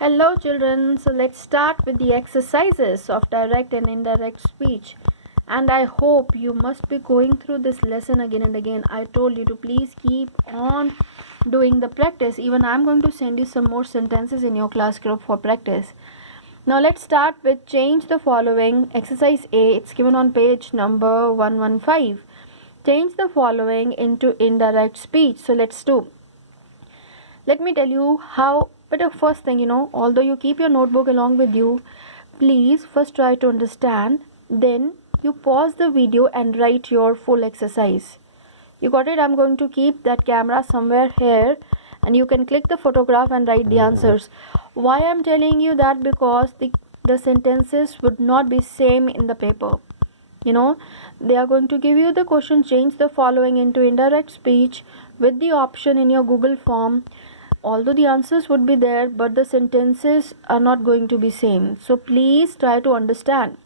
Hello children, so let's start with the exercises of direct and indirect speech. And I hope you must be going through this lesson again and again. I told you to please keep on doing the practice. Even I'm going to send you some more sentences in your class group for practice. Now let's start with change the following. Exercise A, it's given on page number 115. Change the following into indirect speech. So let's do. Let me tell you how. But the first thing, although you keep your notebook along with you, please first try to understand, then you pause the video and write your full exercise. You got it? I'm going to keep that camera somewhere here and you can click the photograph and write the answers. Why I'm telling you that? Because the sentences would not be same in the paper. They are going to give you the question, change the following into indirect speech, with the option in your Google form. Although the answers would be there, but the sentences are not going to be same. So please try to understand.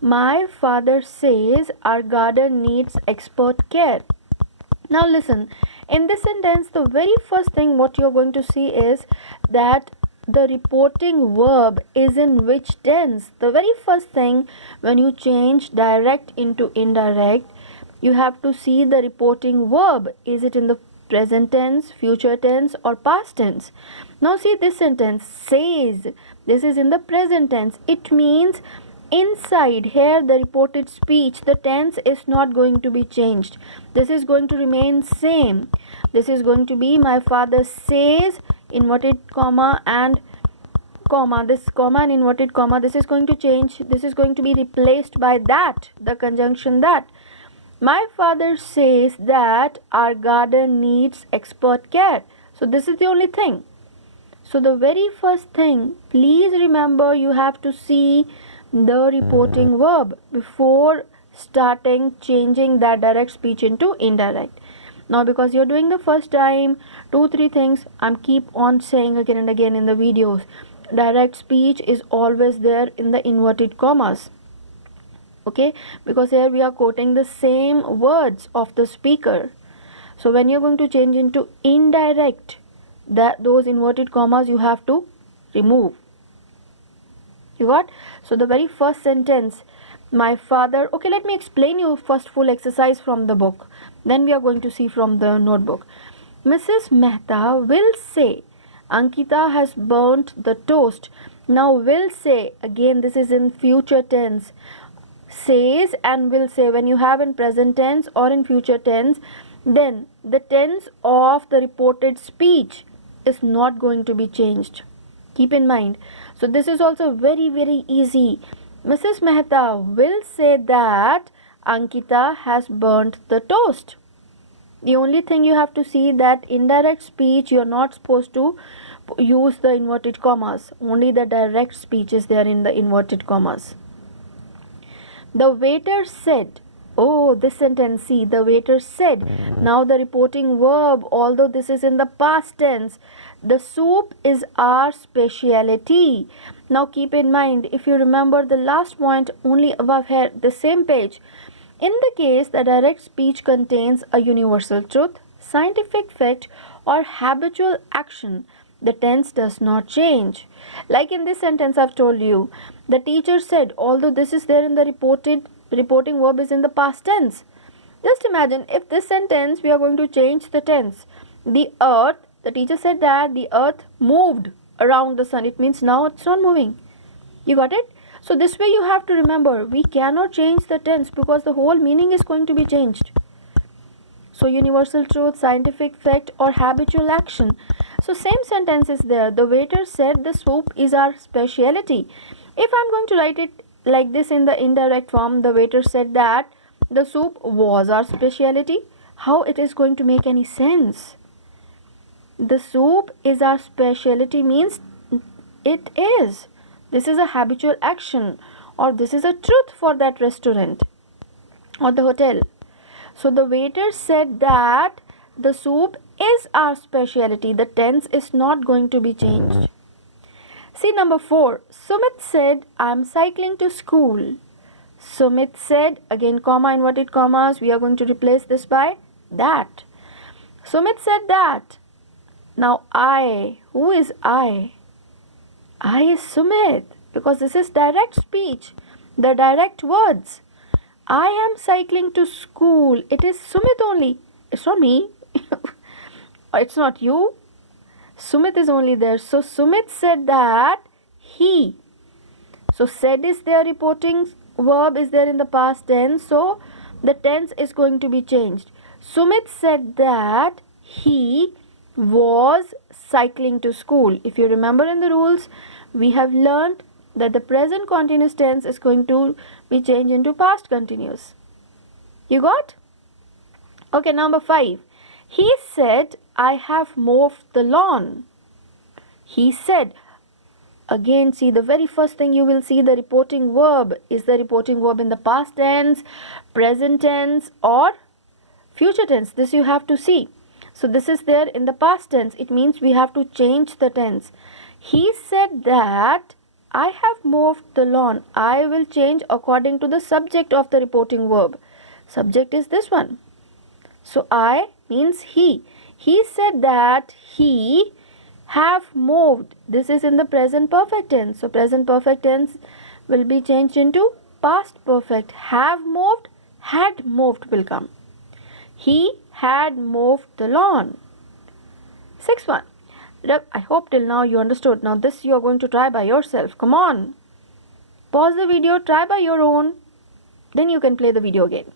My father says our garden needs expert care. Now listen, in this sentence, the very first thing what you're going to see is that the reporting verb is in which tense. The very first thing, when you change direct into indirect, you have to see the reporting verb. Is it in the present tense, future tense, or past tense? Now see this sentence, says. This is in the present tense. It means inside here the reported speech, the tense is not going to be changed. This is going to remain same. This is going to be my father says, inverted comma and comma, this comma and inverted comma, this is going to change. This is going to be replaced by that, the conjunction that. My father says that our garden needs expert care. So this is the only thing. So the very first thing, please remember, you have to see the reporting verb before starting changing that direct speech into indirect. Now because you're doing the first time, 2-3 things I'm keep on saying again and again in the videos. Direct speech is always there in the inverted commas. Okay, because here we are quoting the same words of the speaker. So when you're going to change into indirect, those inverted commas you have to remove. You got? So the very first sentence, my father, okay, let me explain you first full exercise from the book, then we are going to see from the notebook. Mrs. Mehta will say Ankita has burnt the toast. Now will say, again this is in future tense. Says and will say, when you have in present tense or in future tense, then the tense of the reported speech is not going to be changed. Keep in mind. So this is also very, very easy. Mrs. Mehta will say that Ankita has burnt the toast. The only thing you have to see, that indirect speech you're not supposed to use the inverted commas. Only the direct speech is there in the inverted commas. The waiter said, oh, this sentence, see, the waiter said. Now the reporting verb, although this is in the past tense, the soup is our speciality. Now keep in mind, if you remember the last point only above here, the same page. In the case the direct speech contains a universal truth, scientific fact, or habitual action, the tense does not change. Like in this sentence I've told you, the teacher said, although this is there in the reporting verb is in the past tense. Just imagine if this sentence we are going to change the tense. The earth, the teacher said that the earth moved around the sun. It means now it's not moving. You got it? So this way you have to remember, we cannot change the tense because the whole meaning is going to be changed. So universal truth, scientific fact, or habitual action. So same sentence is there. The waiter said the soup is our specialty. If I'm going to write it like this in the indirect form, the waiter said that the soup was our specialty. How it is going to make any sense? The soup is our specialty means it is. This is a habitual action, or this is a truth for that restaurant or the hotel. So the waiter said that the soup is our specialty. The tense is not going to be changed. See number 4. Sumit said, I'm cycling to school. Sumit said, again comma, inverted commas, we are going to replace this by that. Sumit said that. Now I, who is I? I is Sumit, because this is direct speech, the direct words. I am cycling to school. It is Sumit only. It's not me. It's not you. Sumit is only there. So Sumit said that he. So said is there, reporting verb is there in the past tense. So the tense is going to be changed. Sumit said that he was cycling to school. If you remember in the rules, we have learned that the present continuous tense is going to be changed into past continuous. You got? Okay, number 5. He said, I have mowed the lawn. He said. Again, see, the very first thing you will see, the reporting verb. Is the reporting verb in the past tense, present tense, or future tense? This you have to see. So this is there in the past tense. It means we have to change the tense. He said that I have mowed the lawn. I will change according to the subject of the reporting verb. Subject is this one. So I means he. He said that he have moved. This is in the present perfect tense. So present perfect tense will be changed into past perfect. Have moved, had moved will come. He had mowed the lawn. 6th one. I hope till now you understood. Now this you are going to try by yourself. Come on. Pause the video, try by your own. Then you can play the video again.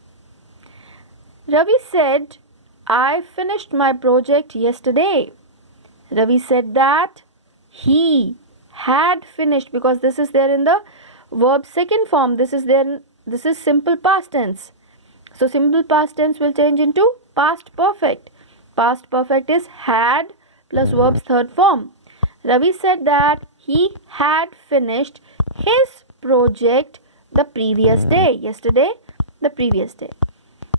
Ravi said, I finished my project yesterday. Ravi said that he had finished, because this is there in the verb second form. This is simple past tense. So simple past tense will change into past perfect. Past perfect is had plus verb's third form. Ravi said that he had finished his project the previous day. Yesterday, the previous day.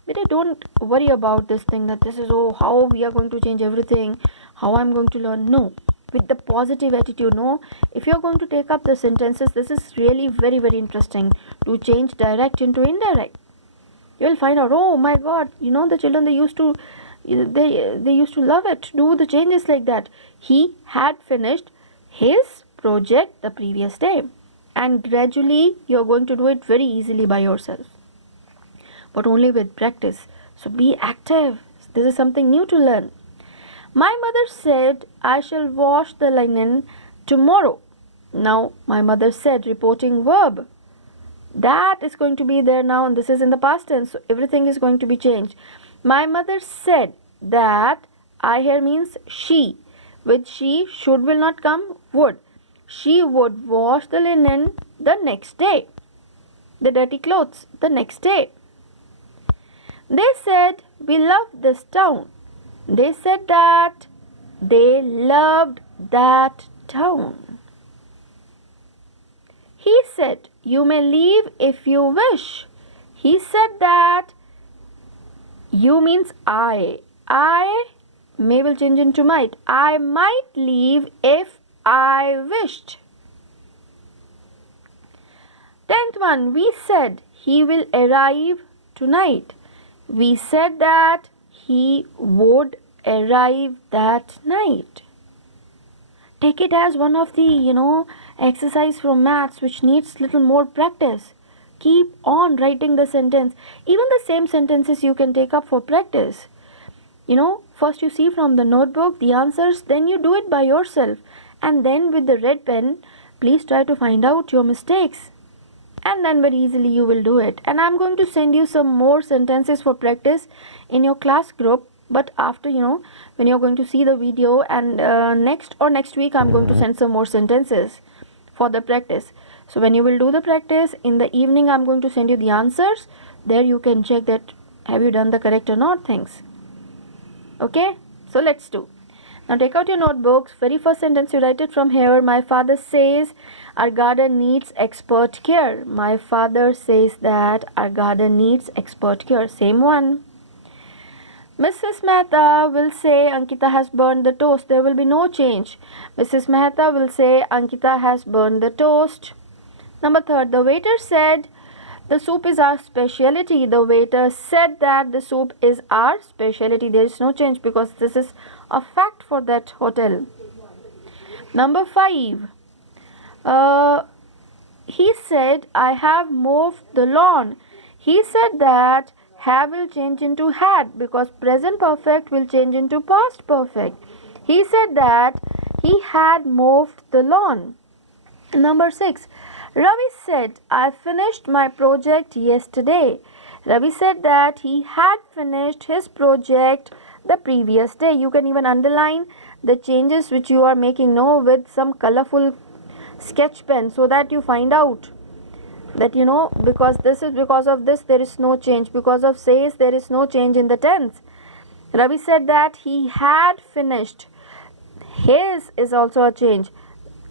But don't worry about this thing that this is, oh, how we are going to change everything, how I'm going to learn. No, with the positive attitude. No, if you're going to take up the sentences, this is really very, very interesting to change direct into indirect. You'll find out, oh my God, the children, they used to love it, do the changes like that. He had finished his project the previous day, and gradually you're going to do it very easily by yourself, but only with practice. So be active. This is something new to learn. My mother said, I shall wash the linen tomorrow. Now, my mother said, reporting verb. That is going to be there now, and this is in the past tense. So everything is going to be changed. My mother said that, I here means she. With she, should will not come, would. She would wash the linen the next day. The dirty clothes the next day. They said, we love this town. They said that they loved that town. He said, you may leave if you wish. He said that you means I. I may will change into might. I might leave if I wished. 10th one, we said he will arrive tonight. We said that he would arrive that night. Take it as one of the, exercise from maths which needs little more practice. Keep on writing the sentence. Even the same sentences you can take up for practice. First you see from the notebook the answers, then you do it by yourself. And then with the red pen, please try to find out your mistakes. And then very easily you will do it. And I'm going to send you some more sentences for practice in your class group. But after, when you're going to see the video, and next week I'm going to send some more sentences for the practice. So when you will do the practice, in the evening I'm going to send you the answers. There you can check that have you done the correct or not things. Okay, so let's do. Now take out your notebooks. Very first sentence you write it from here. My father says our garden needs expert care. My father says that our garden needs expert care. Same one. Mrs. Mehta will say Ankita has burned the toast. There will be no change. Mrs. Mehta will say Ankita has burned the toast. Number 3, the waiter said the soup is our specialty. The waiter said that the soup is our specialty. There is no change because this is a fact for that hotel. Number 5, He said, I have moved the lawn. He said that have will change into had because present perfect will change into past perfect. He said that he had moved the lawn. Number 6. Ravi said, I finished my project yesterday. Ravi said that he had finished his project the previous day. You can even underline the changes which you are making with some colorful sketch pen so that you find out that because of this there is no change, because of says there is no change in the tense. Ravi said that he had finished. His is also a change,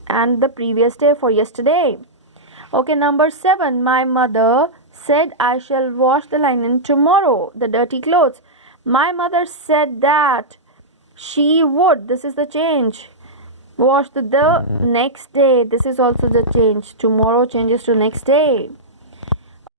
and the previous day for yesterday. Okay, number 7. My mother said I shall wash the linen tomorrow, the dirty clothes. My mother said that she would. This is the change. Wash the next day. This is also the change. Tomorrow changes to next day.